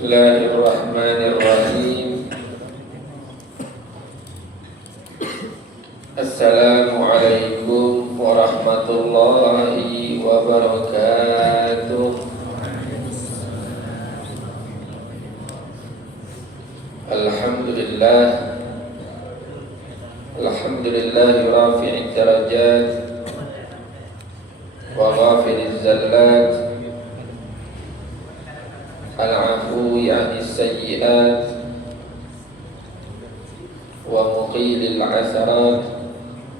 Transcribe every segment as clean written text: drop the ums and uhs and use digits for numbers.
Bismillahirrahmanirrahim. Assalamualaikum warahmatullahi wabarakatuh. Alhamdulillah. Alhamdulillahi rafi'id darajat wa ghafiriz zallat, al-'afwi 'anis sayyi'at wa muqilil 'asarat.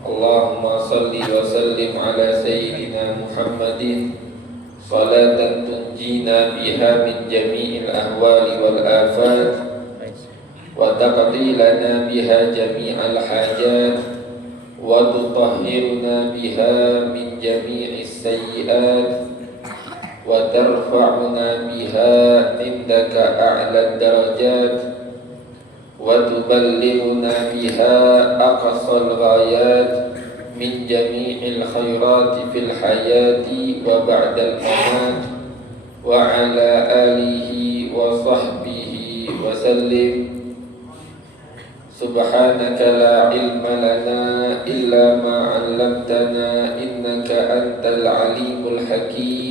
Allahumma salli wa sallim ala sayyidina Muhammadin salatan tunjina biha min jami'il ahwali wal afat wa taqdi lana biha jami'al hajat wa tutahhiruna biha min jami'is sayyi'at wa tarfa'una biha indaka a'la darajat wa tuballighuna biha aqsal ghayat min jami'il khairati fil hayati wa ba'dal mamat wa ala alihi wa sahbihi wa sallim. Subhanaka la ilma lana illa ma 'allamtana innaka antal alimul hakim.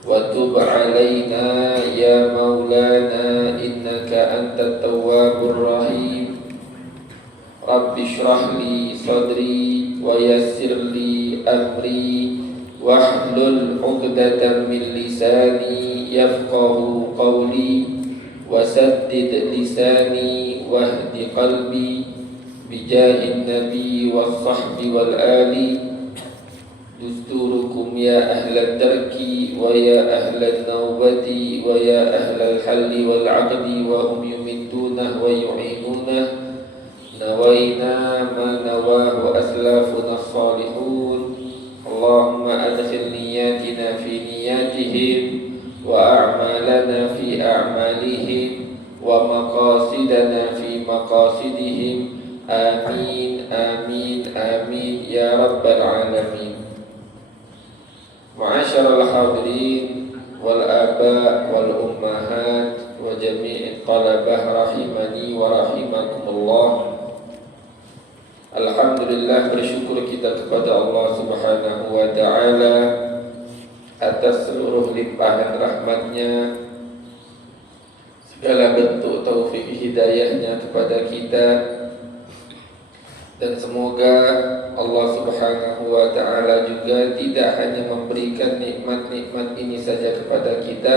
Wa tub alaina ya maulana innaka antat tawwabur rahim. Rabbi shrah li sadri wa yassir li amri wahlul 'uqdatam min lisani yafqahu qawli wasaddid lisani wahdi qalbi bijahin nabi was sahbi wal ali. Dusturukum ya ahlal darki wa ya ahlal nawbati wa ya ahlal halli wal aqdi wa hum yumidduna wa yu'inuna nawaina ma nawahu aslafuna salihun. Allahumma adkhil niyatina fi niyatihim wa a'malana fi a'malihim wa maqasidana fi maqasidihim. Amin amin amin ya rabbal alamin. Ma'asyiral hadirin wal aba wal ummahat wa jami'it talabah rahimani wa rahimakumullah. Alhamdulillah, bersyukur kita kepada Allah Subhanahu wa ta'ala atas seluruh limpahan rahmatnya, segala bentuk taufik hidayahnya kepada kita. Dan semoga Allah Subhanahu wa ta'ala juga tidak hanya memberikan nikmat-nikmat ini saja kepada kita,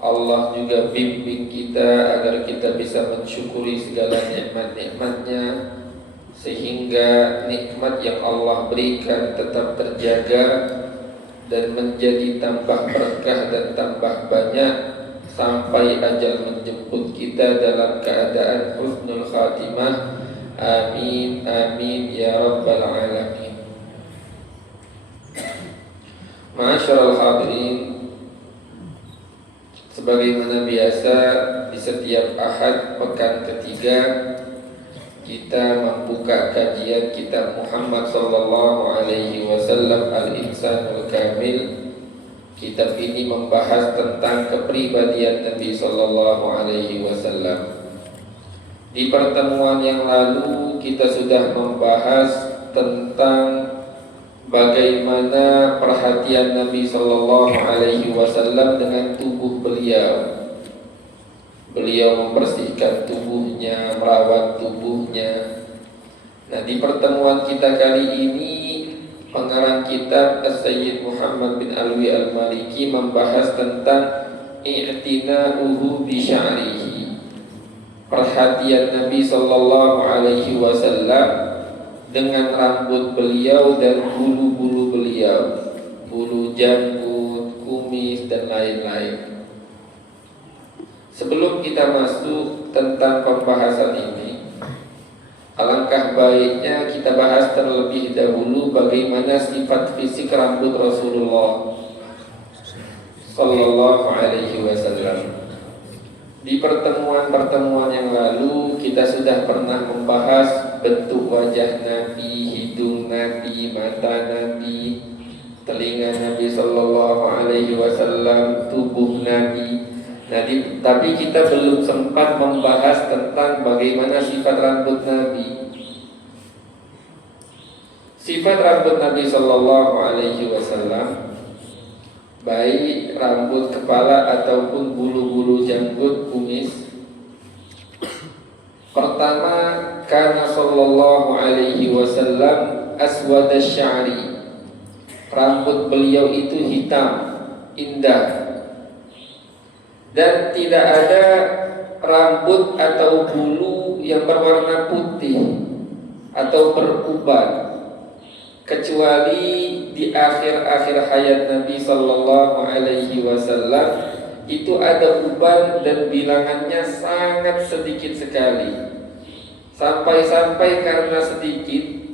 Allah juga bimbing kita agar kita bisa mensyukuri segala nikmat-nikmatnya, sehingga nikmat yang Allah berikan tetap terjaga dan menjadi tambah berkah dan tambah banyak sampai ajal menjemput kita dalam keadaan husnul khatimah. Amin amin ya rabbal alamin. Ma'asyiral hadirin, sebagaimana biasa di setiap Ahad pekan ketiga kita membuka kajian kitab Muhammad sallallahu alaihi wasallam Al-Insanul Kamil. Kitab ini membahas tentang kepribadian Nabi sallallahu alaihi wasallam. Di pertemuan yang lalu kita sudah membahas tentang bagaimana perhatian Nabi sallallahu alaihi wasallam dengan tubuh beliau. Beliau membersihkan tubuhnya, merawat tubuhnya. Nah, di pertemuan kita kali ini pengarang kitab As-Sayyid Muhammad bin Alwi Al-Maliki membahas tentang i'tina'uhu bi sya'rihi. Perhatian Nabi sallallahu alaihi wasallam dengan rambut beliau dan bulu-bulu beliau, bulu janggut, kumis dan lain-lain. Sebelum kita masuk tentang pembahasan ini, alangkah baiknya kita bahas terlebih dahulu bagaimana sifat fisik rambut Rasulullah sallallahu alaihi wasallam. Di pertemuan-pertemuan yang lalu kita sudah pernah membahas bentuk wajah Nabi, hidung Nabi, mata Nabi, telinga Nabi sallallahu alaihi wasallam, tubuh Nabi. Tapi kita belum sempat membahas tentang bagaimana sifat rambut Nabi. Sifat rambut Nabi Sallallahu Alaihi Wasallam, baik rambut kepala ataupun bulu-bulu janggut kumis. Pertama, karena Sallallahu Alaihi Wasallam aswad syari. Rambut beliau itu hitam, indah, dan tidak ada rambut atau bulu yang berwarna putih atau beruban, kecuali di akhir-akhir hayat Nabi Sallallahu Alaihi Wasallam itu ada uban dan bilangannya sangat sedikit sekali. Sampai-sampai karena sedikit,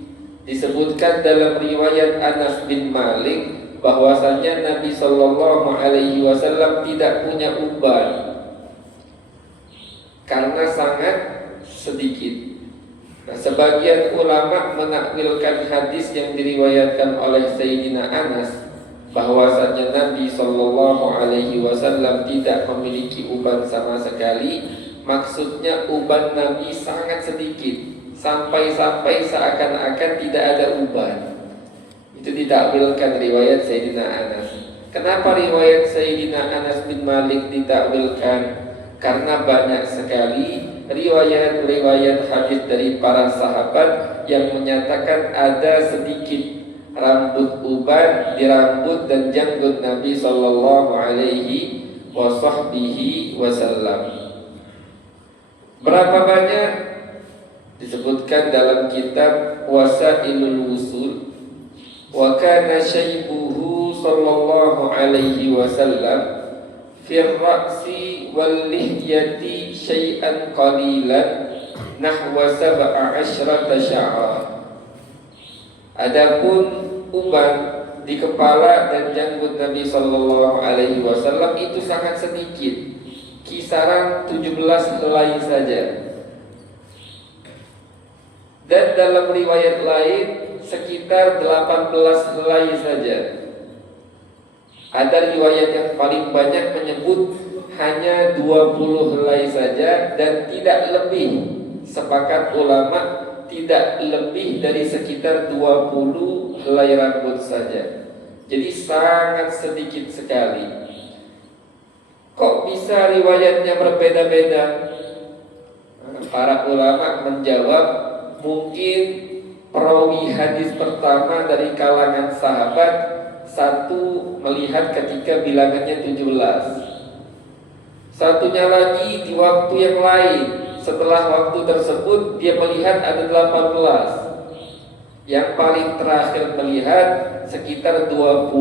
disebutkan dalam riwayat Anas bin Malik bahwasanya Nabi Sallallahu Alaihi Wasallam tidak punya uban karena sangat sedikit. Nah, sebagian ulama menakwilkan hadis yang diriwayatkan oleh Sayyidina Anas bahwasanya Nabi Sallallahu Alaihi Wasallam tidak memiliki uban sama sekali. Maksudnya uban Nabi sangat sedikit, sampai-sampai seakan-akan tidak ada uban. Itu ditakwilkan riwayat Sayyidina Anas. Kenapa riwayat Sayyidina Anas bin Malik ditakwilkan? Karena banyak sekali riwayat-riwayat hadis dari para sahabat yang menyatakan ada sedikit rambut uban di rambut dan janggut Nabi Sallallahu Alaihi Wasallam. Berapa banyak? Disebutkan dalam kitab Wasailul Wusul, wa kana syaibuhu Sallallahu Alaihi Wasallam fir ra'si wal lihyati syai'an qalilan nahwa 17 sya'ra. Adapun uban di kepala dan janggut Nabi Sallallahu Alaihi Wasallam itu sangat sedikit, kisaran 17 helai saja. Dan dalam riwayat lain sekitar 18 helai saja. Ada riwayat yang paling banyak menyebut hanya 20 helai saja dan tidak lebih. Sepakat ulama tidak lebih dari sekitar 20 helai rambut saja. Jadi sangat sedikit sekali. Kok bisa riwayatnya berbeda-beda? Para ulama menjawab, mungkin perawi hadis pertama dari kalangan sahabat, satu melihat ketika bilangannya 17, satunya lagi di waktu yang lain setelah waktu tersebut dia melihat ada 18, yang paling terakhir melihat sekitar 20.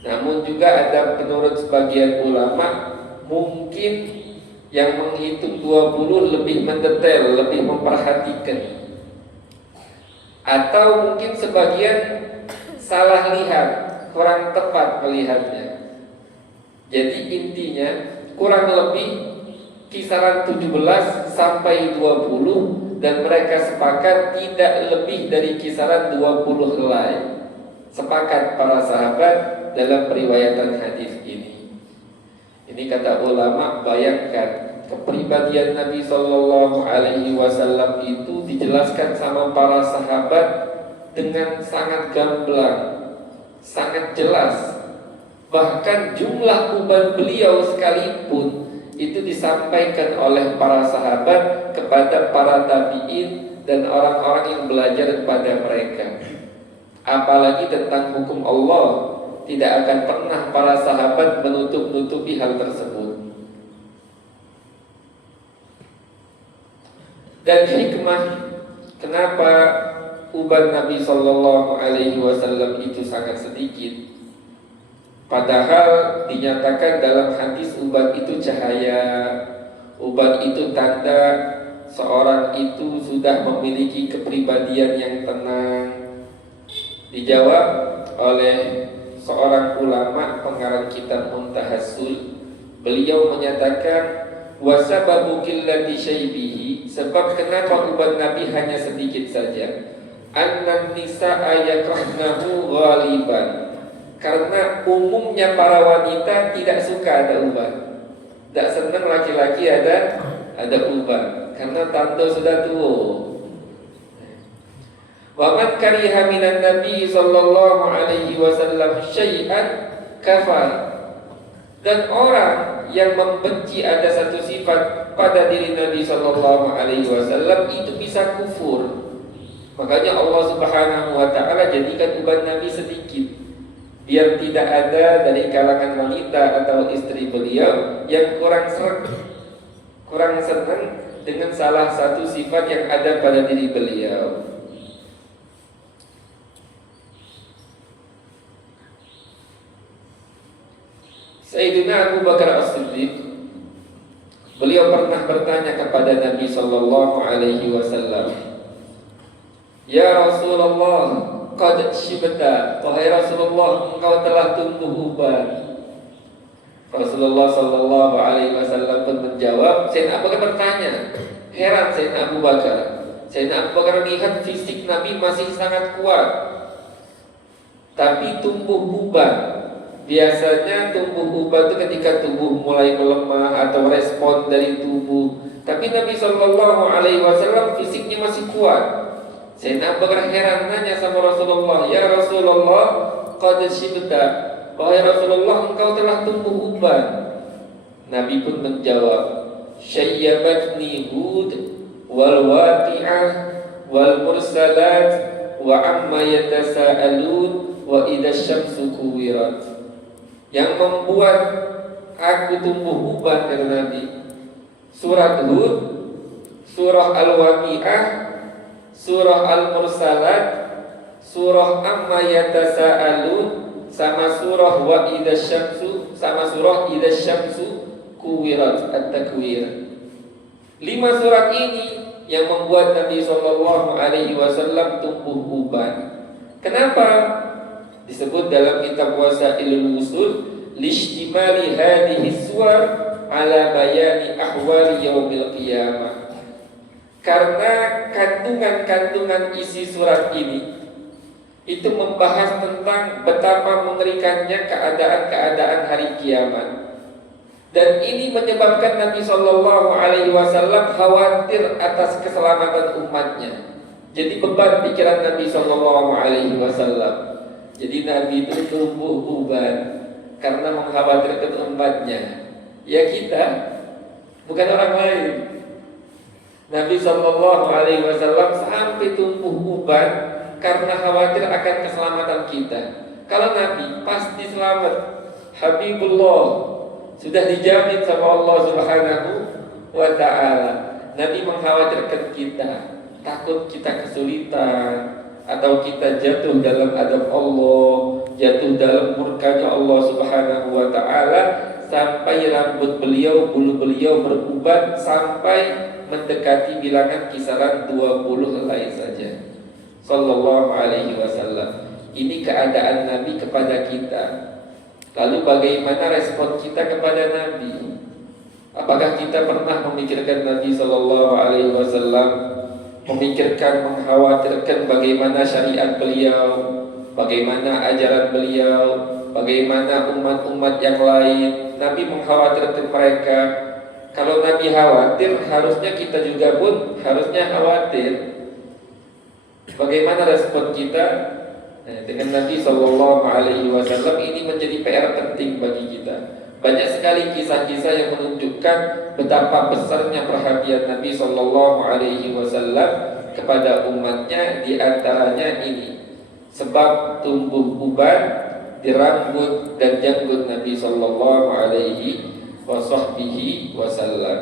Namun juga ada menurut sebagian ulama mungkin yang menghitung 20 lebih mendetail, lebih memperhatikan, atau mungkin sebagian salah lihat, kurang tepat melihatnya. Jadi intinya kurang lebih kisaran 17 sampai 20, dan mereka sepakat tidak lebih dari kisaran 20 helai. Sepakat para sahabat dalam periwayatan hadis ini. Ini kata ulama, bayangkan kepribadian Nabi Sallallahu Alaihi Wasallam itu dijelaskan sama para sahabat dengan sangat gamblang, sangat jelas. Bahkan jumlah uban beliau sekalipun itu disampaikan oleh para sahabat kepada para tabi'in dan orang-orang yang belajar kepada mereka. Apalagi tentang hukum Allah, tidak akan pernah para sahabat menutup-nutupi hal tersebut. Dan hikmah kenapa uban Nabi Sallallahu Alaihi Wasallam itu sangat sedikit, padahal dinyatakan dalam hadis uban itu cahaya, uban itu tanda seorang itu sudah memiliki kepribadian yang tenang. Dijawab oleh seorang ulama pengarang kitab Muntahassul, beliau menyatakan wasababu qillati syaibihi, sebab kenapa uban Nabi hanya sedikit saja, annan nisaa yakrahnahu ghaliban, karena umumnya para wanita tidak suka ada uban. Tidak senang laki-laki ada uban karena tanda sudah tua. Wa man kariha minan nabi sallallahu alaihi wasallam syai'an kafar. Dan orang yang membenci ada satu sifat pada diri Nabi sallallahu alaihi wasallam itu bisa kufur. Makanya Allah Subhanahu wa taala jadikan uban Nabi sedikit, biar tidak ada dari kalangan wanita atau istri beliau yang kurang senang dengan salah satu sifat yang ada pada diri beliau. Sayyidina Abu Bakar As-Siddiq, beliau pernah bertanya kepada Nabi sallallahu alaihi wasallam, "Ya Rasulullah, qad shibta." Wahai Rasulullah, engkau telah tumbuh uban. Rasulullah sallallahu alaihi wasallam pun menjawab. Sayyidina Abu Bakar bertanya, heran Sayyidina Abu Bakar. Sayyidina Abu Bakar melihat fisik Nabi masih sangat kuat, tapi tumbuh uban. Biasanya tumbuh uban itu ketika tubuh mulai melemah atau respon dari tubuh. Tapi Nabi sallallahu alaihi wasallam fisiknya masih kuat. Sayyidina Abu Bakar heran nanya sama Rasulullah, "Ya Rasulullah, qad shibta." Wahai Rasulullah, engkau telah tumbuh uban. Nabi pun menjawab, "Syayyabatni Hud wal waqi'ah wal mursalat wa amma yatasaalun wa idza syamsu kuwirat." Yang membuat aku tumbuh uban kata Nabi, surat Hud, surah Al-Waqi'ah, surah Al-Mursalat, surah Amma Yatasa'alun, sama surah Wa idza syamsu, sama surah idza syamsu kuwirat, At-Takwir. 5 surat ini yang membuat Nabi sallallahu alaihi wasallam tumbuh uban. Kenapa? Disebut dalam kitab Wasailul Wusul, lishtimali hadhihi suwar ala bayani ahwali yaumil qiyamah. Karena kandungan-kandungan isi surat ini itu membahas tentang betapa mengerikannya keadaan-keadaan hari kiamat. Dan ini menyebabkan Nabi sallallahu alaihi wasallam khawatir atas keselamatan umatnya. Jadi beban pikiran Nabi sallallahu alaihi wasallam. Jadi Nabi itu tumbuh uban karena mengkhawatirkan umatnya. Ya kita, bukan orang lain. Nabi sallallahu alaihi wasallam sampai tumbuh uban karena khawatir akan keselamatan kita. Kalau Nabi pasti selamat. Habibullah, sudah dijamin sama Allah Subhanahu wa taala. Nabi mengkhawatirkan kita, takut kita kesulitan atau kita jatuh dalam adab Allah, jatuh dalam murkanya Allah Subhanahu wa taala, sampai rambut beliau, bulu beliau beruban sampai mendekati bilangan kisaran 20 helai saja. Sallallahu alaihi wasallam. Ini keadaan Nabi kepada kita. Lalu bagaimana respon kita kepada Nabi? Apakah kita pernah memikirkan Nabi sallallahu alaihi wasallam, memikirkan, mengkhawatirkan bagaimana syariat beliau, bagaimana ajaran beliau, bagaimana umat-umat yang lain? Nabi mengkhawatirkan mereka. Kalau Nabi khawatir, harusnya kita juga pun harusnya khawatir. Bagaimana respon kita dengan Nabi sallallahu alaihi wasallam? Ini menjadi PR penting bagi kita. Banyak sekali kisah-kisah yang menunjukkan betapa besarnya perhatian Nabi sallallahu alaihi wasallam kepada umatnya. Di antaranya ini, sebab tumbuh uban di rambut dan janggut Nabi sallallahu alaihi wasallam.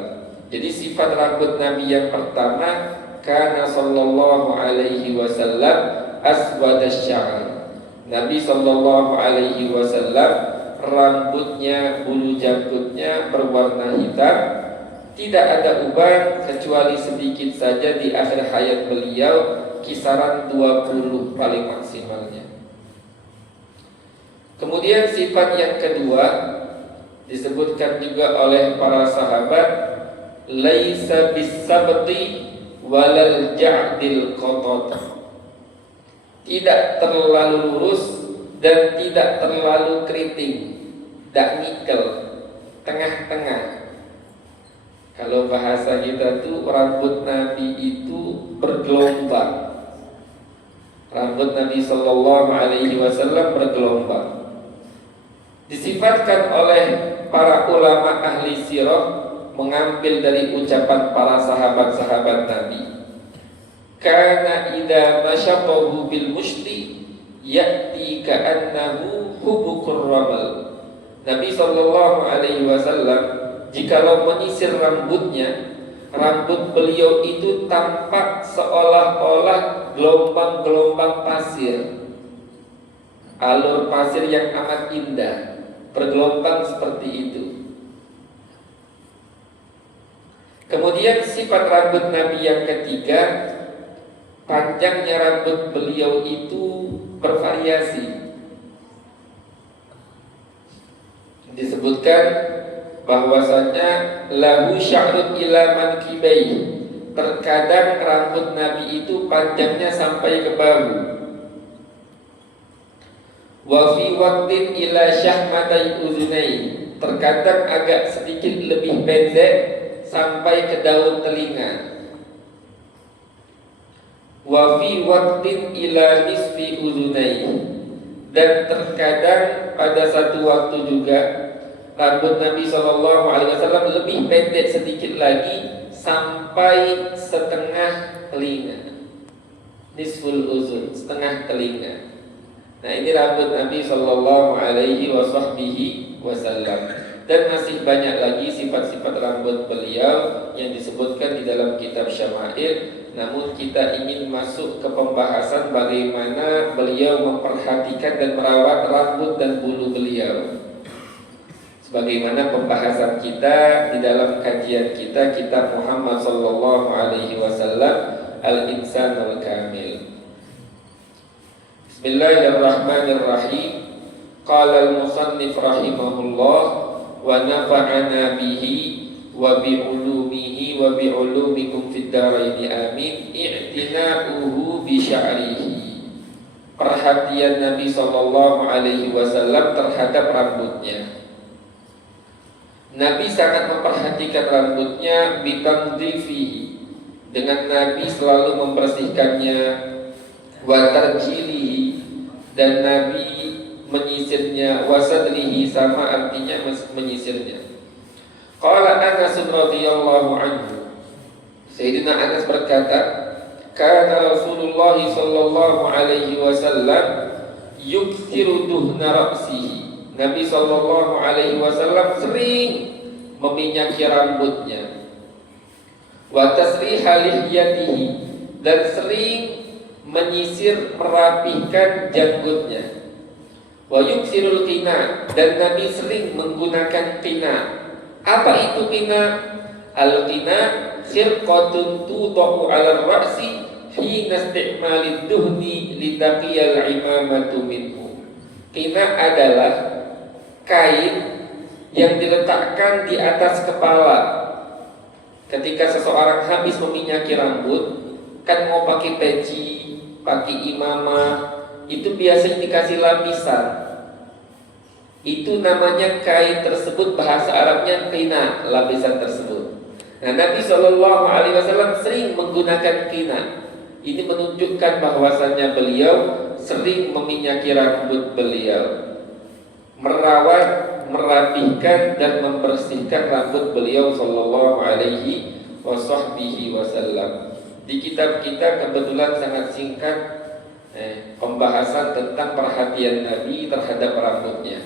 Jadi sifat rambut Nabi yang pertama, kana sallallahu alaihi wasallam aswadasy sya'r. Nabi sallallahu alaihi wasallam rambutnya, bulu janggutnya berwarna hitam, tidak ada uban kecuali sedikit saja di akhir hayat beliau, kisaran 20 paling maksimalnya. Kemudian sifat yang kedua disebutkan juga oleh para sahabat, laisa bisabti walal ja'dil qatat. Tidak terlalu lurus dan tidak terlalu keriting, dak nikel, tengah-tengah. Kalau bahasa kita tuh rambut Nabi itu bergelombang. Rambut Nabi Sallallahu Alaihi Wasallam bergelombang. Disifatkan oleh para ulama ahli sirah mengambil dari ucapan para sahabat-sahabat Nabi. Kana idza masyaqahu bil mushti ya'ti ka'annahu hubukur ramal. Nabi Sallallahu Alaihi Wasallam jikalau menyisir rambutnya, rambut beliau itu tampak seolah-olah gelombang-gelombang pasir, alur pasir yang amat indah, bergelombang seperti itu. Kemudian sifat rambut Nabi yang ketiga, panjangnya rambut beliau itu bervariasi. Disebutkan bahwasanya lahu sya'run ila mankibai. Terkadang rambut Nabi itu panjangnya sampai ke bahu. Wa fi waqtin ila syahmatai uzunai. Terkadang agak sedikit lebih pendek sampai ke daun telinga. Wa fi waqtin ila nisfi uzunai. Dan terkadang pada satu waktu juga rambut Nabi SAW lebih pendek sedikit lagi sampai setengah telinga. Nisful uzun, setengah telinga. Nah, ini rambut Nabi SAW. Dan masih banyak lagi sifat-sifat rambut beliau yang disebutkan di dalam kitab Syama'il. Namun kita ingin masuk ke pembahasan bagaimana beliau memperhatikan dan merawat rambut dan bulu beliau. Sebagaimana pembahasan kita di dalam kajian kita kitab Muhammad sallallahu alaihi wasallam Al-Insanul Kamil. Bismillahirrahmanirrahim. Qala al-musannif rahimahullah wa nafa'ana bihi wa bi'ulumihi wa bi'ulumikum fid dharaini amin. I'tina'uhu bi sya'rihi. Perhatian Nabi sallallahu alaihi wasallam terhadap rambutnya. Nabi sangat memperhatikan rambutnya bitandzifihi, dengan Nabi selalu membersihkannya, wa tarjilihi, dan Nabi menyisirnya, wa sadrihi, sama artinya menyisirnya. Qala Anas radhiyallahu anhu, Sayyidina Anas berkata, kana Rasulullah sallallahu alaihi wasallam yukthiru duhna ra'sihi. Nabi sallallahu alaihi wasallam sering meminyaki rambutnya. Wa tasriha lihyatihi, dan sering menyisir merapihkan janggutnya. Wa yuksirul qina, dan Nabi sering menggunakan qina. Apa itu qina? Al-qina khirqatun tudau 'ala ar-ra'si hina isti'malid duhni litaqiyal imamatu minhu. Qina adalah kain yang diletakkan di atas kepala. Ketika seseorang habis meminyaki rambut, kan mau pakai peci, pakai imamah, itu biasanya dikasih lapisan. Itu namanya kain tersebut, bahasa Arabnya qina, lapisan tersebut. Nah, Nabi SAW sering menggunakan qina. Ini menunjukkan bahwasannya beliau sering meminyaki rambut beliau, merawat, merapihkan dan membersihkan rambut beliau sallallahu alaihi wasallam. Di kitab kita kebetulan sangat singkat pembahasan tentang perhatian Nabi terhadap rambutnya.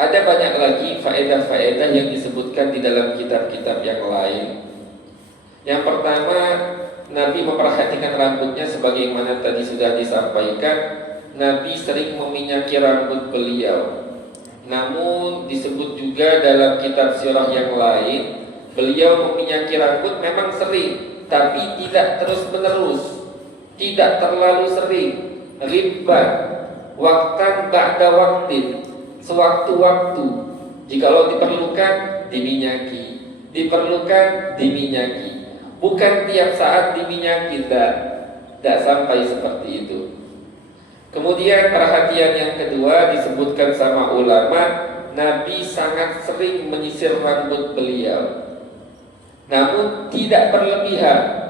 Ada banyak lagi faedah-faedah yang disebutkan di dalam kitab-kitab yang lain. Yang pertama, Nabi memperhatikan rambutnya sebagaimana tadi sudah disampaikan. Nabi sering meminyaki rambut beliau. Namun disebut juga dalam kitab sirah yang lain, beliau meminyaki rambut memang sering, tapi tidak terus menerus, tidak terlalu sering, ribban, waktan ba'da waktin, sewaktu-waktu. Jikalau diperlukan diminyaki, diperlukan diminyaki, bukan tiap saat diminyaki, tidak sampai seperti itu. Kemudian perhatian yang kedua disebutkan sama ulama, Nabi sangat sering menyisir rambut beliau, namun tidak berlebihan.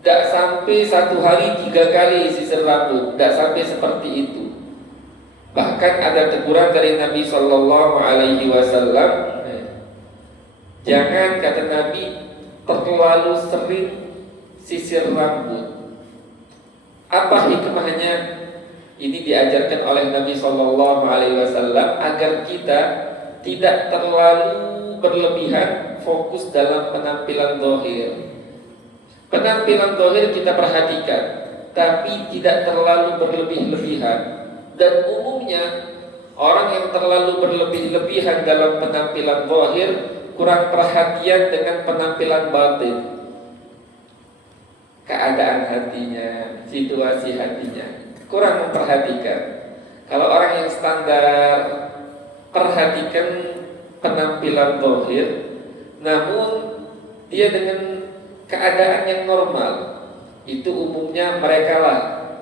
Tidak sampai satu hari 3 kali sisir rambut, tidak sampai seperti itu. Bahkan ada teguran dari Nabi Shallallahu Alaihi Wasallam, jangan, kata Nabi, terlalu sering sisir rambut. Apa hikmahnya? Ini diajarkan oleh Nabi Shallallahu Alaihi Wasallam agar kita tidak terlalu berlebihan fokus dalam penampilan zahir. Penampilan zahir kita perhatikan, tapi tidak terlalu berlebih-lebihan. Dan umumnya orang yang terlalu berlebih-lebihan dalam penampilan zahir kurang perhatian dengan penampilan batin, keadaan hatinya, situasi hatinya, kurang memperhatikan. Kalau orang yang standar perhatikan penampilan zahir, namun dia dengan keadaan yang normal, itu umumnya mereka lah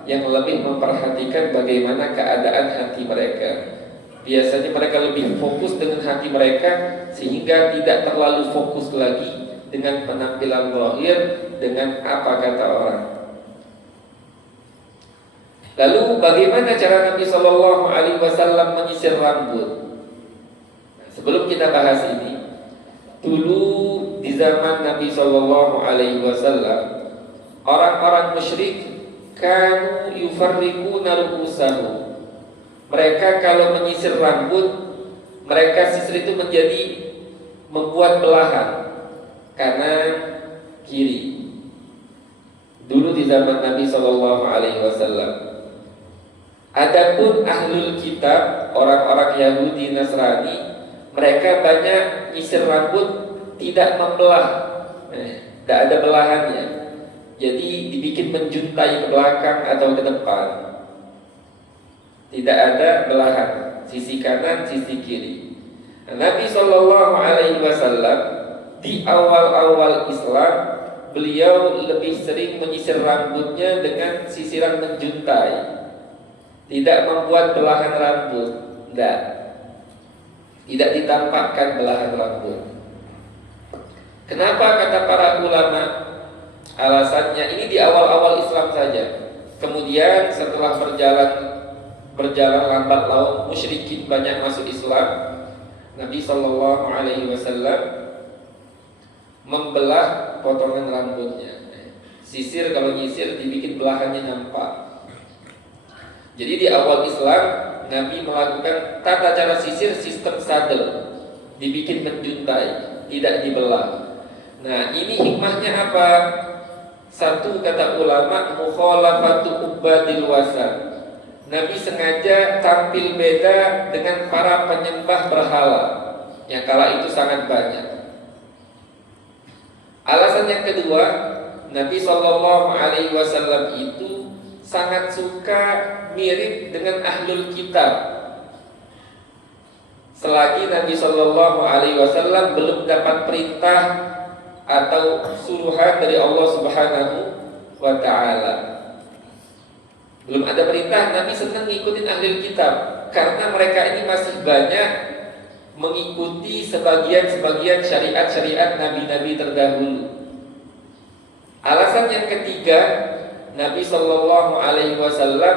yang lebih memperhatikan bagaimana keadaan hati mereka. Biasanya mereka lebih fokus dengan hati mereka, sehingga tidak terlalu fokus lagi dengan penampilan zahir, dengan apa kata orang. Lalu bagaimana cara Nabi Shallallahu Alaihi Wasallam menyisir rambut? Sebelum kita bahas ini, dulu di zaman Nabi Shallallahu Alaihi Wasallam, orang-orang musyrik kanu yufarriquna ru'usahum. Mereka kalau menyisir rambut, mereka sisir itu menjadi membuat belahan kanan kiri. Dulu di zaman Nabi Shallallahu Alaihi Wasallam. Adapun ahlul kitab, orang-orang Yahudi Nasrani, mereka banyak nyisir rambut tidak membelah, tidak ada belahannya. Jadi dibikin menjuntai ke belakang atau ke depan, tidak ada belahan, sisi kanan, sisi kiri. Nabi Shallallahu Alaihi Wasallam di awal-awal Islam, beliau lebih sering menyisir rambutnya dengan sisiran menjuntai, tidak membuat belahan rambut, tidak ditampakkan belahan rambut. Kenapa kata para ulama? Alasannya ini di awal-awal Islam saja. Kemudian setelah berjalan lambat laun, musyrikin banyak masuk Islam. Nabi Shallallahu Alaihi Wasallam membelah potongan rambutnya. Sisir, kalau nyisir dibikin belahannya nampak. Jadi di awal Islam Nabi melakukan tata cara sisir sistem sadel, dibikin menjuntai, tidak dibelah. Nah, ini hikmahnya apa? Satu, kata ulama, mukhalafatu ubadil wasan. Nabi sengaja tampil beda dengan para penyembah berhala yang kala itu sangat banyak. Alasan yang kedua, Nabi Shallallahu Alaihi Wasallam itu sangat suka mirip dengan ahlul kitab. Selagi Nabi Shallallahu Alaihi Wasallam belum dapat perintah atau suruhan dari Allah Subhanahu wa Ta'ala, belum ada perintah, Nabi senang ngikutin ahlul kitab karena mereka ini masih banyak mengikuti sebagian syariat-syariat nabi-nabi terdahulu. Alasan yang ketiga, Nabi Shallallahu Alaihi Wasallam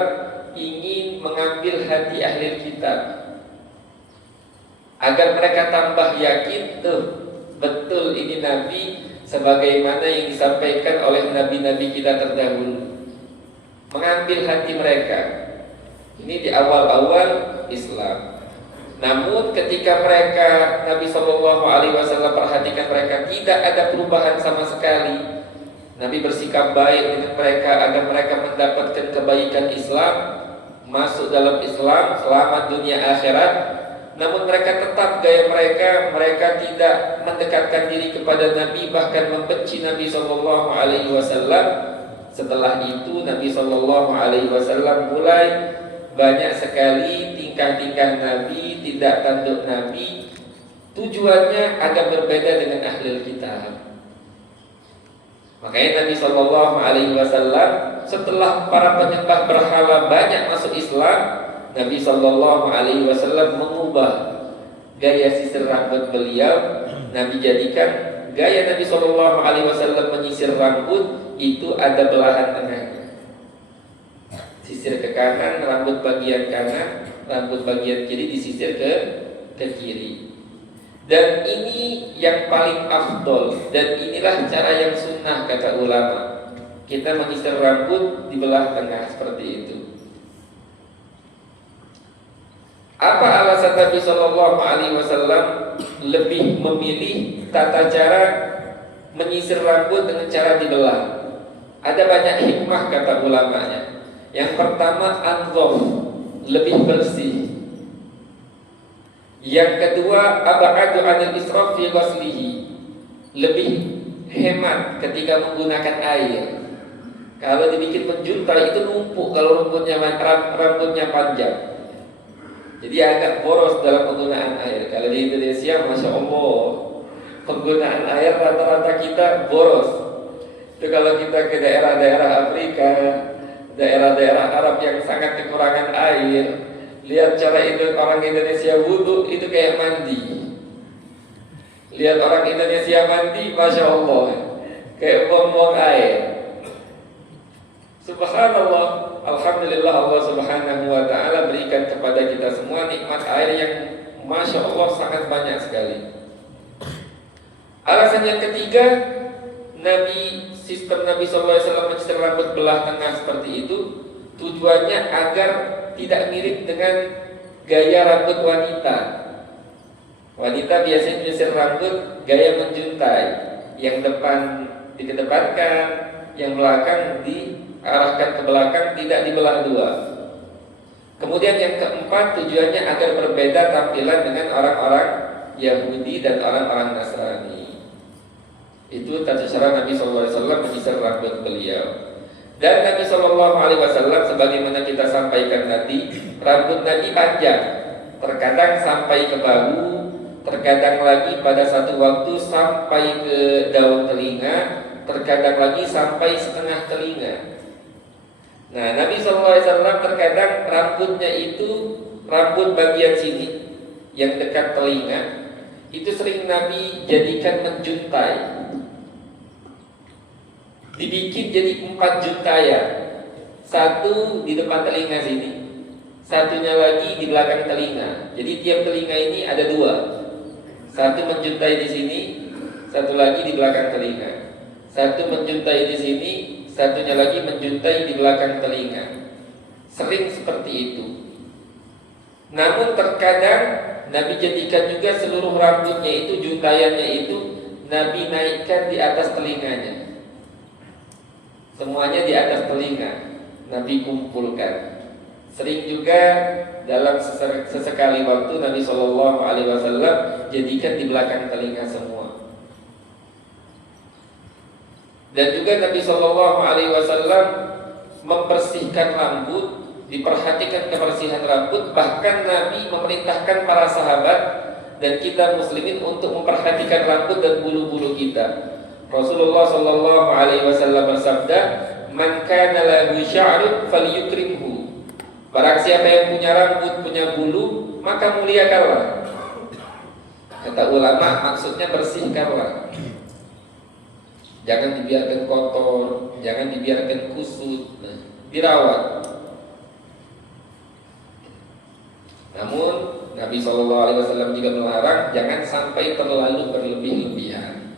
ingin mengambil hati ahli kitab agar mereka tambah yakin, betul ini Nabi sebagaimana yang disampaikan oleh nabi-nabi kita terdahulu. Mengambil hati mereka. Ini di awal-awal Islam. Namun ketika mereka, Nabi Shallallahu Alaihi Wasallam perhatikan mereka tidak ada perubahan sama sekali, Nabi bersikap baik dengan mereka agar mereka mendapatkan kebaikan Islam, masuk dalam Islam, selamat dunia akhirat. Namun mereka tetap gaya mereka tidak mendekatkan diri kepada Nabi, bahkan membenci Nabi Shallallahu Alaihi Wasallam. Setelah itu Nabi Shallallahu Alaihi Wasallam mulai banyak sekali tingkah-tingkah Nabi, tidak tanduk Nabi, tujuannya agar berbeda dengan ahlul kitab. Makanya Nabi Shallallahu Alaihi Wasallam setelah para penyembah berhala banyak masuk Islam, Nabi Shallallahu Alaihi Wasallam mengubah gaya sisir rambut beliau, Nabi jadikan gaya Nabi SAW menyisir rambut itu ada belahan tengahnya. Sisir ke kanan, rambut bagian kanan, rambut bagian kiri disisir ke kiri. Dan ini yang paling afdol, dan inilah cara yang sunnah kata ulama. Kita menyisir rambut di belah tengah seperti itu. Apa alasan Nabi SAW lebih memilih tata cara menyisir rambut dengan cara dibelah? Ada banyak hikmah kata ulamanya. Yang pertama, anzaf, lebih bersih. Yang kedua, ab'adu 'anil israf fi ghaslihi, lebih hemat ketika menggunakan air. Kalau dibikin menjuntai itu numpuk kalau rambutnya panjang. Jadi agak boros dalam penggunaan air. Kalau di Indonesia, Masya Allah, penggunaan air rata-rata kita boros. Itu kalau kita ke daerah-daerah Afrika, daerah-daerah Arab yang sangat kekurangan air, lihat cara orang Indonesia wudhu itu kayak mandi. Lihat orang Indonesia mandi, Masya Allah, kayak buang-buang air. Subhanallah, alhamdulillah, Allah Subhanahu wa ta'ala berikan kepada kita semua nikmat air yang Masya Allah sangat banyak sekali. Alasan yang ketiga, sistem Nabi SAW menyisir rambut belah tengah seperti itu tujuannya agar tidak mirip dengan gaya rambut wanita. Wanita biasanya menyisir rambut gaya menjuntai, yang depan dikedepankan, yang belakang diarahkan ke belakang, tidak dibelah dua. Kemudian yang keempat, tujuannya agar berbeda tampilan dengan orang-orang Yahudi dan orang-orang Nasrani. Itu tata cara Nabi SAW menyisir rambut beliau. Dan Nabi SAW, sebagaimana kita sampaikan tadi, rambut Nabi panjang, terkadang sampai ke bahu, terkadang lagi pada satu waktu sampai ke daun telinga, terkadang lagi sampai setengah telinga. Nah, Nabi SAW terkadang rambutnya itu, rambut bagian sini yang dekat telinga, itu sering Nabi jadikan menjuntai. Dibikin jadi 4 juntayan. Satu di depan telinga sini, satunya lagi di belakang telinga. Jadi tiap telinga ini ada 2. Satu menjuntai di sini, satu lagi di belakang telinga. Satu menjuntai di sini, satunya lagi menjuntai di belakang telinga. Sering seperti itu. Namun terkadang Nabi jadikan juga seluruh rambutnya itu, juntayannya itu Nabi naikkan di atas telinganya. Semuanya di atas telinga Nabi kumpulkan. Sering juga dalam sesekali waktu Nabi SAW jadikan di belakang telinga semua. Dan juga Nabi SAW membersihkan rambut, diperhatikan kebersihan rambut. Bahkan Nabi memerintahkan para sahabat dan kita muslimin untuk memperhatikan rambut dan bulu-bulu kita. Rasulullah SAW bersabda, "Man kana lahu sya'run falyukrimhu." Barang siapa yang punya rambut, punya bulu, maka muliakanlah. Kata ulama, maksudnya bersihkanlah. Jangan dibiarkan kotor, jangan dibiarkan kusut, dirawat. Namun Nabi SAW juga melarang jangan sampai terlalu berlebih-lebihan.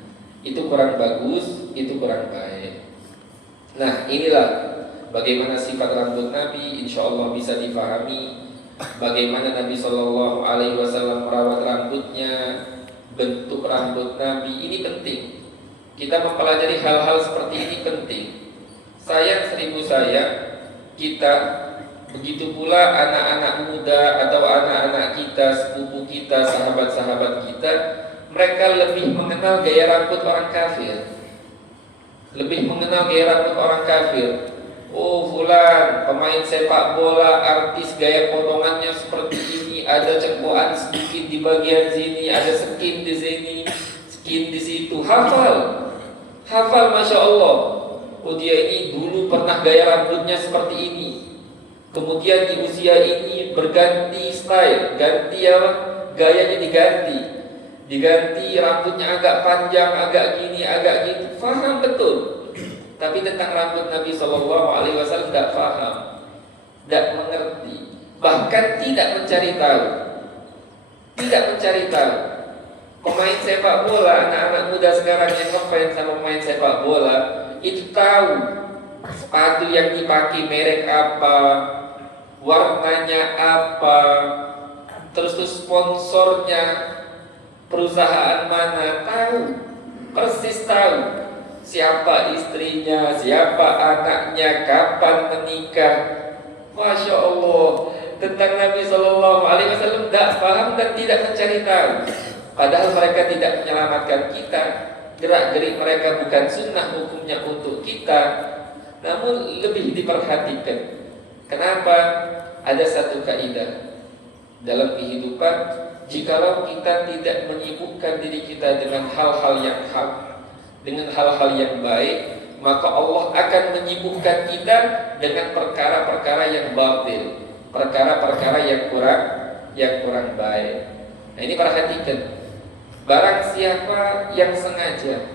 Itu kurang bagus, itu kurang baik. Nah, inilah bagaimana sifat rambut Nabi, insya Allah bisa difahami. Bagaimana Nabi SAW merawat rambutnya, bentuk rambut Nabi, ini penting. Kita mempelajari hal-hal seperti ini penting. Sayang seribu sayang, kita, begitu pula anak-anak muda atau anak-anak kita, sepupu kita, sahabat-sahabat kita, mereka lebih mengenal gaya rambut orang kafir. Lebih mengenal gaya rambut orang kafir. Oh, fulan pemain sepak bola, artis, gaya potongannya seperti ini, ada cengkoan sedikit di bagian sini, ada skin di sini, skin di situ. Hafal, Masya Allah. Oh, dia ini dulu pernah gaya rambutnya seperti ini. Kemudian di usia ini berganti style, ganti gayanya diganti rambutnya agak panjang, agak gini, agak gitu. Faham betul. Tapi tentang rambut Nabi Shallallahu Alaihi Wasallam tidak faham, tidak mengerti, bahkan tidak mencari tahu. Pemain sepak bola, anak-anak muda sekarang yang ngefans sama pemain sepak bola itu tahu sepatu yang dipakai merek apa, warnanya apa, terus sponsornya perusahaan mana, persis tahu siapa istrinya, siapa anaknya, kapan menikah. Masya Allah, tentang Nabi Shallallahu Alaihi Wasallam tidak paham dan tidak mencari tahu. Padahal mereka tidak menyelamatkan kita, gerak-gerik mereka bukan sunnah hukumnya untuk kita, namun lebih diperhatikan. Kenapa? Ada satu kaidah dalam kehidupan, jikalau kita tidak menyibukkan diri kita dengan hal-hal yang hak, dengan hal-hal yang baik, maka Allah akan menyibukkan kita dengan perkara-perkara yang batil, perkara-perkara yang kurang baik. Nah, ini perhatikan. Barang siapa yang sengaja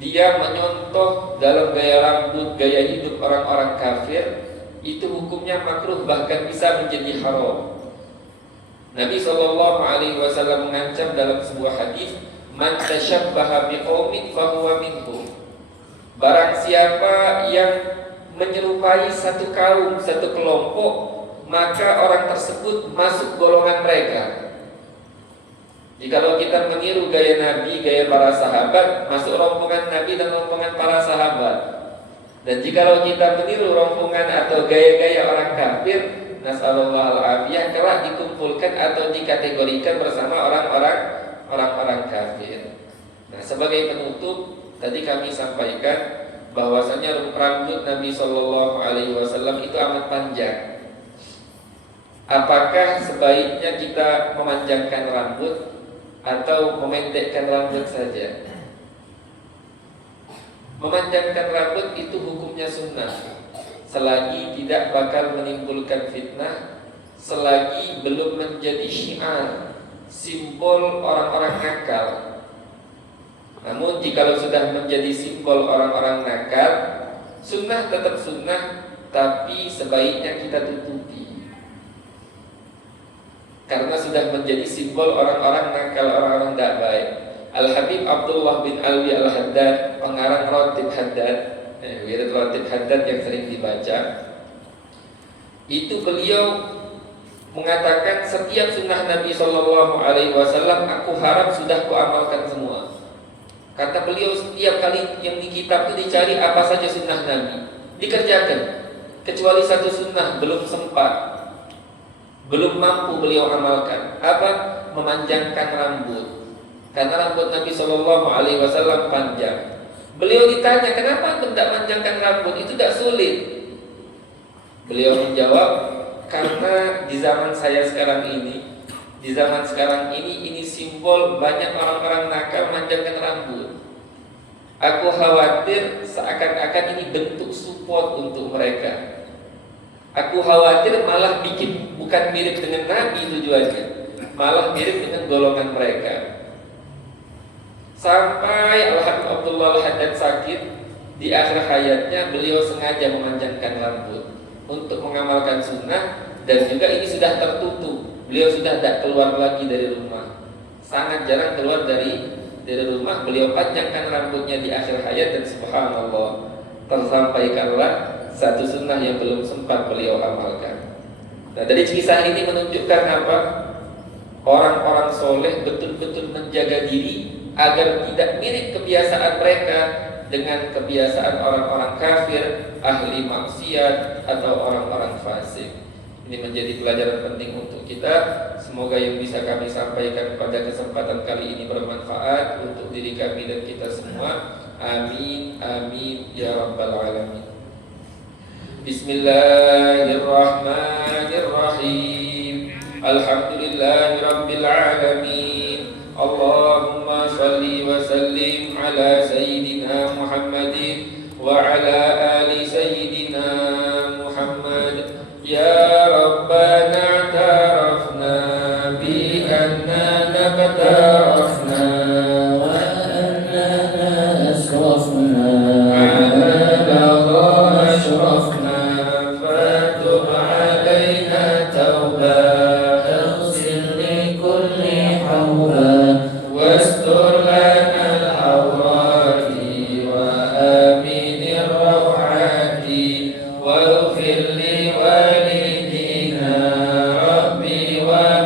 dia menyontoh dalam gaya rambut, gaya hidup orang-orang kafir, itu hukumnya makruh, bahkan bisa menjadi haram. Nabi SAW mengancam dalam sebuah hadis, man tashabbaha biqaumin fahuwa minhum. Barang siapa yang menyerupai satu kaum, satu kelompok, maka orang tersebut masuk golongan mereka. Jikalau kita meniru gaya Nabi, gaya para sahabat, masuk rombongan Nabi dan rombongan para sahabat. Dan jikalau kita meniru rombongan atau gaya-gaya orang kafir, nasallallahu al-afiyah, kelak dikumpulkan atau dikategorikan bersama orang-orang kafir. Nah, sebagai penutup, tadi kami sampaikan bahwasanya rambut Nabi Shallallahu Alaihi Wasallam itu amat panjang. Apakah sebaiknya kita memanjangkan rambut atau memendekkan rambut saja? Memanjangkan rambut itu hukumnya sunnah, selagi tidak bakal menimbulkan fitnah, selagi belum menjadi syiar, simbol orang-orang nakal. Namun jikalau sudah menjadi simbol orang-orang nakal, sunnah tetap sunnah, tapi sebaiknya kita tutupi, karena sudah menjadi simbol orang-orang nakal, orang-orang tidak baik. Al-Habib Abdullah bin Alwi Al-Haddad, pengarang Ratib Haddad, wirid Ratib Haddad yang sering dibaca, itu beliau mengatakan setiap sunnah Nabi Shallallahu Alaihi Wasallam aku harap sudah kuamalkan semua. Kata beliau, setiap kali yang di kitab itu dicari apa saja sunnah Nabi, dikerjakan, kecuali satu sunnah belum sempat, belum mampu beliau amalkan. Apa? Memanjangkan rambut. Karena rambut Nabi Shallallahu Alaihi Wasallam panjang. Beliau ditanya, kenapa anda tidak panjangkan rambut? Itu tidak sulit. Beliau menjawab, karena di zaman saya sekarang ini, ini simbol banyak orang-orang nakal memanjangkan rambut. Aku khawatir seakan-akan ini bentuk support untuk mereka. Aku khawatir malah bikin bukan mirip dengan Nabi tujuannya, malah mirip dengan golongan mereka. Sampai Al-Habib Abdullah Al-Haddad sakit, di akhir hayatnya beliau sengaja memanjangkan rambut untuk mengamalkan sunnah, dan juga ini sudah tertutup. Beliau sudah tidak keluar lagi dari rumah, sangat jarang keluar dari rumah. Beliau panjangkan rambutnya di akhir hayat, dan subhanallah, tersampaikanlah satu sunnah yang belum sempat beliau amalkan. Nah, dari kisah ini menunjukkan apa? Orang-orang soleh betul-betul menjaga diri agar tidak mirip kebiasaan mereka dengan kebiasaan orang-orang kafir, ahli maksiat, atau orang-orang fasik. Ini menjadi pelajaran penting untuk kita. Semoga yang bisa kami sampaikan pada kesempatan kali ini bermanfaat untuk diri kami dan kita semua. Amin, amin, ya rabbal alamin. Bismillahirrahmanirrahim. Alhamdulillahi rabbil alamin. Allahumma salli wa sallim ala Sayyidina Muhammadin wa ala ali Sayyidina Muhammad. Ya Rabbana ta'arafna bi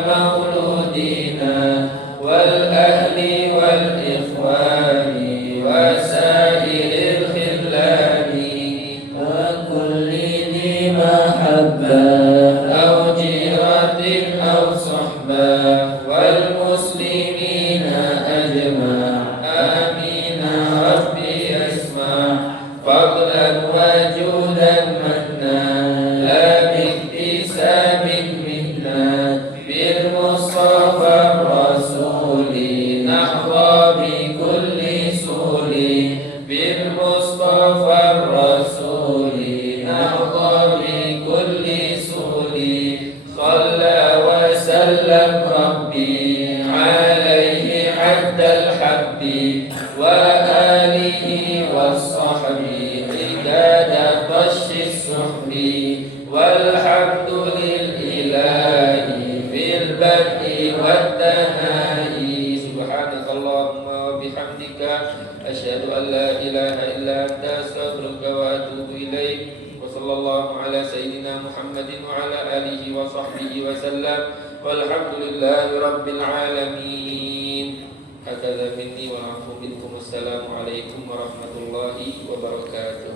مولودنا والأهل والإخوان وسائر الخلان وكل ذي محبة أو جيرة أو صحبة والمسلمين أجمع آمين ربي أسمع فضلا وجودا منا لا باكتساب منا بالمصطفى الرسول نحظى بكل سهول بالمصطفى الرسول نحظى بكل سهول صلى وسلم ربي عليه عد الحب وآله والصحب عداد طش السحب والحمد للإله في البدء والدهاء سبحانك اللهم وبحمدك أشهد أن لا إله إلا أنت أستغفرك وأتوب إليك وصلى الله على سيدنا محمد وعلى آله وصحبه وسلم والحمد لله رب العالمين. هكذا مني والعفو منكم. السلام عليكم ورحمة الله وبركاته.